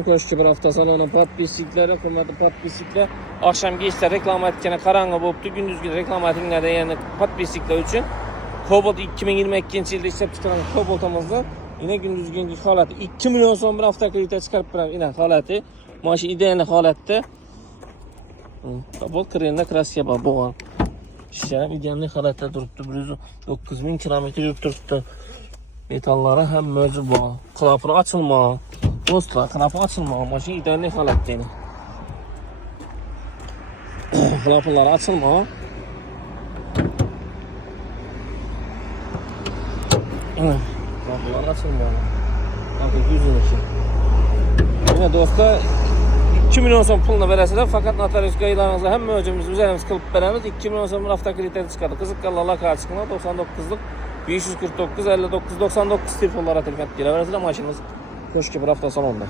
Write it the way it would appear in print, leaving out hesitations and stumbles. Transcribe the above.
Koşku bir hafta salonu podpisliklari, hurmatli podpisliklar. Akşam geçti reklam etkene karanlık bo'libdi. Gündüzgi reklam etkende yani podpisliklar uchun Cobalt 2022-yilda ishlab chiqarilgan Cobalt'imizni yine gündüzgi holati 2 milyon so'm bir hafta kreditga chiqarib beramiz. Yine holati mana ideal holatda. Cobalt krenda kraska bor bo'lgan. İşte ideal holatda turibdi. 9000 kilometr yurib turibdi. Metallari ham mavjud bor. Qilofini ochilmoq. Dostlar, kanapi açılmağı maşın ideal holatda. Klaplar açılmağı. Klaplar açılmağı. Bakın yüzün için. Yine dostlar 2 milyon so'm pulni berasizlar, fakat notarius qaylaringizda ham mo'jimiz o'zimiz qilib beramiz. 2 milyon so'm bir hafta kreditga chiqadi. Qiziqqanlar kartasiga 99lik 549 59 99 telefonlarga telefon qilaverasizlar. Mashinamiz ko'shki bir hafta salonda.